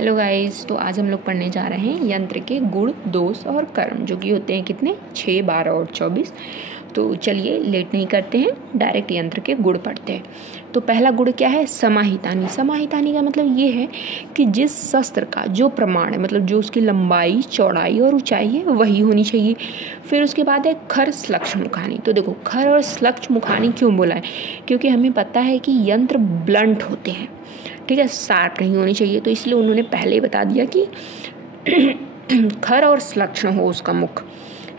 Hello guys, तो आज हम लोग पढ़ने जा रहे हैं यंत्र के गुण, दोष और कर्म, जो कि होते हैं कितने 6, 12 और 24। तो चलिए लेट नहीं करते हैं, डायरेक्ट यंत्र के गुण पढ़ते हैं। तो पहला गुण क्या है? समाहितानी। समाहितानी का मतलब ये है कि जिस शस्त्र का जो प्रमाण है, मतलब जो उसकी लंबाई, चौड़ाई और ऊंचाई है वही होनी चाहिए। फिर उसके बाद है खर श्लक्ष मुखानी। तो देखो, खर और श्लक्ष मुखानी क्यों बोला है? क्योंकि हमें पता है कि यंत्र ब्लंट होते हैं, ठीक है, शार्प नहीं होनी चाहिए। तो इसलिए उन्होंने पहले ही बता दिया कि खर और श्लक्ष्ण हो उसका मुख,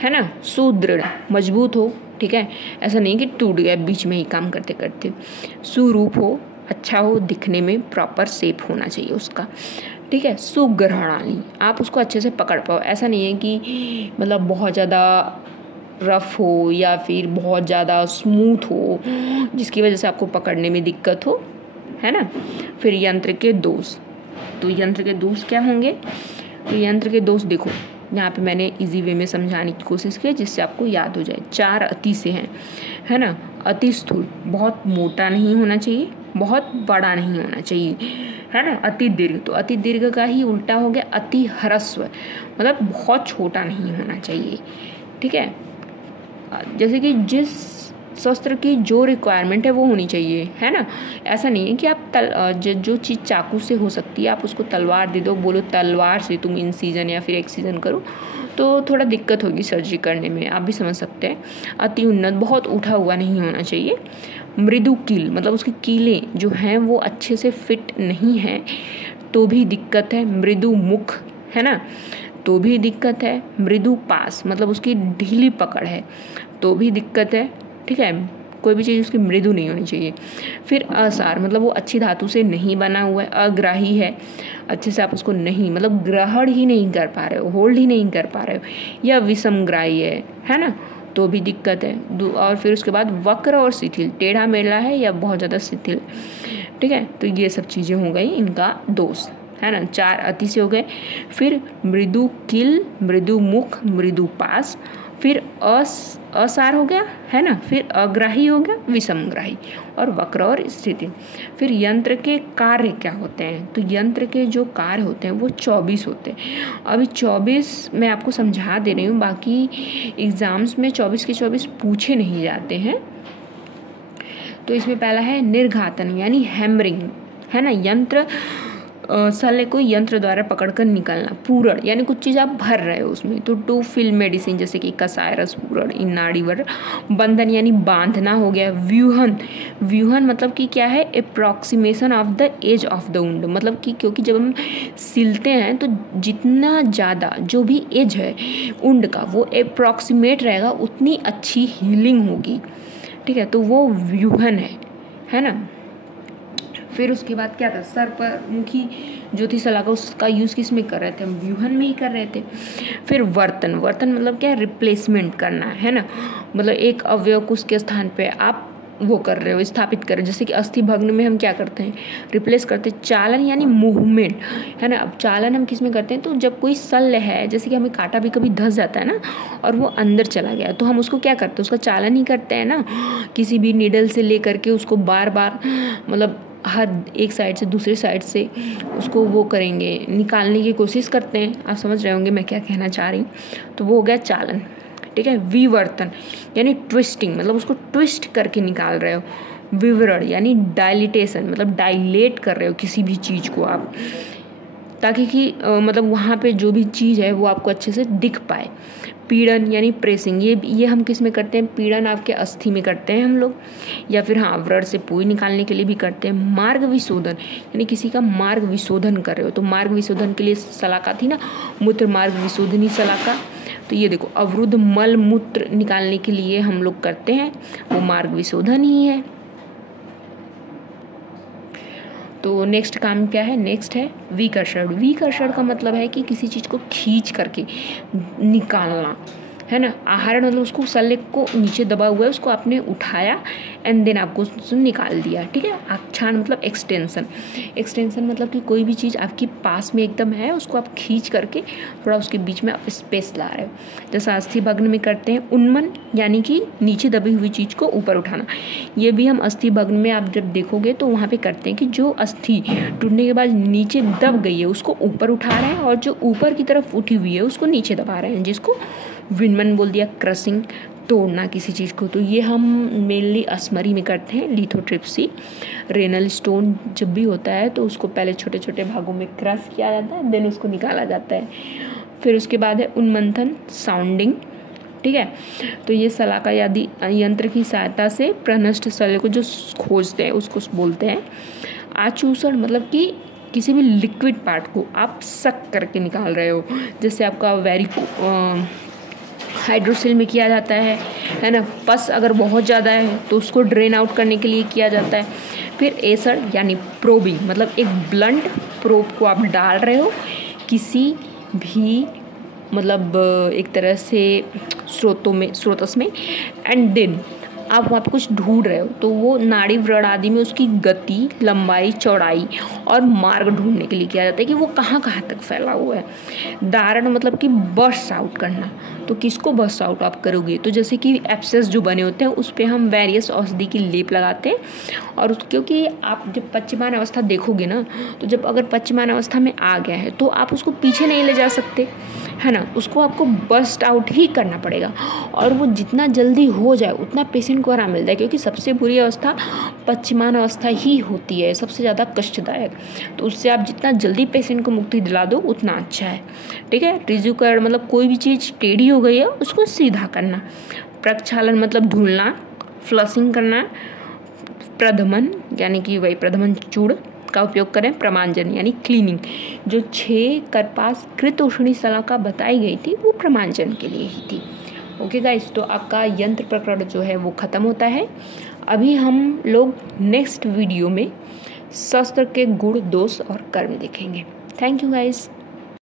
है ना, सुदृढ़, मजबूत हो, ठीक है, ऐसा नहीं कि टूट गया बीच में ही काम करते करते। सुरूप हो, अच्छा हो, दिखने में प्रॉपर शेप होना चाहिए उसका, ठीक है। सुग्रहणानी, आप उसको अच्छे से पकड़ पाओ। ऐसा नहीं है कि मतलब बहुत ज़्यादा रफ हो या फिर बहुत ज़्यादा स्मूथ हो जिसकी वजह से आपको पकड़ने में दिक्कत हो, है ना। फिर यंत्र के दोष। तो यंत्र के दोष क्या होंगे? तो यंत्र के दोष देखो, यहाँ पे मैंने इजी वे में समझाने की कोशिश की जिससे आपको याद हो जाए। 4 अति से हैं, है ना। अति स्थूल, बहुत मोटा नहीं होना चाहिए, बहुत बड़ा नहीं होना चाहिए, है ना। अति दीर्घ, तो अति दीर्घ का ही उल्टा हो गया अति ह्रस्व, मतलब बहुत छोटा नहीं होना चाहिए, ठीक है। जैसे कि जिस शस्त्र की जो रिक्वायरमेंट है वो होनी चाहिए, है ना। ऐसा नहीं है कि आप जो चीज़ चाकू से हो सकती है आप उसको तलवार दे दो, बोलो तलवार से तुम इंसिजन या फिर एक्सीजन करो, तो थोड़ा दिक्कत होगी सर्जरी करने में, आप भी समझ सकते हैं। अति उन्नत, बहुत उठा हुआ नहीं होना चाहिए। मृदु कील, मतलब उसकी कीलें जो हैं वो अच्छे से फिट नहीं हैं तो भी दिक्कत है। मृदु मुख, है ना, तो भी दिक्कत है। मृदु पास, मतलब उसकी ढीली पकड़ है तो भी दिक्कत है, ठीक है। कोई भी चीज़ उसकी मृदु नहीं होनी चाहिए। फिर असार, मतलब वो अच्छी धातु से नहीं बना हुआ है, अग्राही है, अच्छे से आप उसको नहीं, मतलब ग्रहण ही नहीं कर पा रहे हो, होल्ड ही नहीं कर पा रहे हो, या विषमग्राही है ना, तो भी दिक्कत है। और फिर उसके बाद वक्र और शिथिल, टेढ़ा मेढ़ा है या बहुत ज़्यादा शिथिल, ठीक है। तो ये सब चीज़ें हो गई इनका दोष, है ना। 4 अति से हो गए। फिर मृदु किल, मृदु मुख, मृदु पास, फिर असार हो गया, है ना। फिर अग्राही हो गया, विषमग्राही, और वक्र और स्थिति। फिर यंत्र के कार्य क्या होते हैं? तो यंत्र के जो कार्य होते हैं वो 24 होते हैं। अभी 24 मैं आपको समझा दे रही हूँ, बाकी एग्जाम्स में 24 के 24 पूछे नहीं जाते हैं। तो इसमें पहला है निर्घातन, यानी हैमरिंग, है ना। यंत्र सले को यंत्र द्वारा पकड़कर निकालना। पूरण, यानी कुछ चीज़ आप भर रहे हो उसमें, तो टू फिल मेडिसिन, जैसे कि कसाय रस पूरण, नाड़ी वर। बंधन यानी बांधना हो गया। व्यूहन, व्यूहन मतलब कि क्या है? Approximation of the edge of the wound, मतलब कि क्योंकि जब हम सिलते हैं तो जितना ज़्यादा जो भी एज है वुंड का वो अप्रॉक्सीमेट रहेगा उतनी अच्छी हीलिंग होगी, ठीक है। तो वो व्यूहन है ना। फिर उसके बाद क्या था? सर पर मुखी जो थी सलाखा, उसका यूज़ किस में कर रहे थे? हम व्यूहन में ही कर रहे थे। फिर वर्तन, वर्तन मतलब क्या? रिप्लेसमेंट करना, है ना, मतलब एक अवयव को उसके स्थान पे आप वो कर रहे हो, स्थापित कर रहे हो। जैसे कि अस्थि भग्न में हम क्या करते हैं? रिप्लेस करते हैं। चालन यानी मूवमेंट, है ना। अब चालन हम किस में करते हैं? तो जब कोई शल्य है, जैसे कि हमें कांटा भी कभी धंस जाता है ना और वो अंदर चला गया, तो हम उसको क्या करते हैं? उसका चालन ही करते हैं ना, किसी भी नीडल से ले करके उसको बार बार, मतलब हर एक साइड से दूसरे साइड से उसको वो करेंगे, निकालने की कोशिश करते हैं। आप समझ रहे होंगे मैं क्या कहना चाह रही हूँ। तो वो हो गया चालन, ठीक है। विवर्तन यानी ट्विस्टिंग, मतलब उसको ट्विस्ट करके निकाल रहे हो। विवरण यानी डायलिटेशन, मतलब डायलेट कर रहे हो किसी भी चीज़ को आप, ताकि कि मतलब वहाँ पे जो भी चीज़ है वो आपको अच्छे से दिख पाए। पीड़न यानी प्रेसिंग, ये हम किस में करते हैं? पीड़न आपके अस्थि में करते हैं हम लोग, या फिर हाँ व्रण से पूरी निकालने के लिए भी करते हैं। मार्ग विशोधन यानी किसी का मार्ग विशोधन कर रहे हो, तो मार्ग विशोधन के लिए सलाका थी ना, मूत्र मार्ग विशोधनी सलाका। तो ये देखो, अवरुद्ध मल मूत्र निकालने के लिए हम लोग करते हैं, वो मार्ग विशोधन ही है। तो नेक्स्ट काम क्या है? नेक्स्ट है विकर्षण। विकर्षण का मतलब है कि किसी चीज़ को खींच करके निकालना, है ना। आहरण मतलब उसको शल्य को नीचे दबा हुआ है उसको आपने उठाया एंड देन आपको उसको निकाल दिया, ठीक है। आक्षाण मतलब एक्सटेंशन, एक्सटेंशन मतलब कि कोई भी चीज़ आपके पास में एकदम है उसको आप खींच करके थोड़ा उसके बीच में आप स्पेस ला रहे हो। जैसा अस्थि भग्न में करते हैं उन्मन यानी कि नीचे दबी हुई चीज़ को ऊपर उठाना। ये भी हम अस्थि भग्न में आप जब देखोगे तो वहाँ पे करते हैं कि जो अस्थि टूटने के बाद नीचे दब गई है उसको ऊपर उठा रहे हैं और जो ऊपर की तरफ उठी हुई है उसको नीचे दबा रहे हैं, जिसको विनमन बोल दिया, क्रशिंग, तोड़ना किसी चीज़ को। तो ये हम मेनली असमरी में करते हैं। लिथोट्रिप्सी, रेनल स्टोन जब भी होता है तो उसको पहले छोटे छोटे भागों में क्रश किया जाता है, देन उसको निकाला जाता है। फिर उसके बाद है उन्मंथन, साउंडिंग, ठीक है। तो ये सलाका आदि यंत्र की सहायता से प्रनष्ट शल्य को जो खोजते हैं उसको बोलते हैं आचूषण, मतलब कि किसी भी लिक्विड पार्ट को आप सक करके निकाल रहे हो, जैसे आपका हाइड्रोसिल में किया जाता है ना। पस अगर बहुत ज़्यादा है तो उसको ड्रेन आउट करने के लिए किया जाता है। फिर एसड़ यानी प्रोबिंग, मतलब एक ब्लंट प्रोब को आप डाल रहे हो किसी भी मतलब एक तरह से स्रोतस में एंड देन आप वहाँ पे कुछ ढूंढ रहे हो तो वो नाड़ी व्रण आदि में उसकी गति, लंबाई, चौड़ाई और मार्ग ढूंढने के लिए किया जाता है कि वो कहाँ कहाँ तक फैला हुआ है। दारण मतलब कि बर्स्ट आउट करना। तो किसको बर्स्ट आउट आप करोगे, तो जैसे कि एब्सेस जो बने होते हैं उस पर हम वेरियस औषधि की लेप लगाते हैं और क्योंकि आप जब पच्यमान अवस्था देखोगे ना तो जब अगर पच्यमान अवस्था में आ गया है तो आप उसको पीछे नहीं ले जा सकते, है ना। उसको आपको बर्स्ट आउट ही करना पड़ेगा और वो जितना जल्दी हो जाए उतना पेशेंट को आराम मिलता है, क्योंकि सबसे बुरी अवस्था पच्यमान अवस्था ही होती है, सबसे ज़्यादा कष्टदायक। तो उससे आप जितना जल्दी पेशेंट को मुक्ति दिला दो उतना अच्छा है, ठीक है। रिजुकर मतलब कोई भी चीज़ टेढ़ी हो गई है उसको सीधा करना। प्रक्षालन मतलब धुलना, फ्लशिंग करना। प्रधमन यानी कि वही प्रधमन चूड़ का उपयोग करें। प्रमांजन यानी क्लीनिंग, जो 6 करपास कृत उष्णी सलाका बताई गई थी वो प्रमांजन के लिए ही थी। ओके गाइस, तो आपका यंत्र प्रकरण जो है वो ख़त्म होता है। अभी हम लोग नेक्स्ट वीडियो में शस्त्र के गुण, दोष और कर्म देखेंगे। Thank you guys.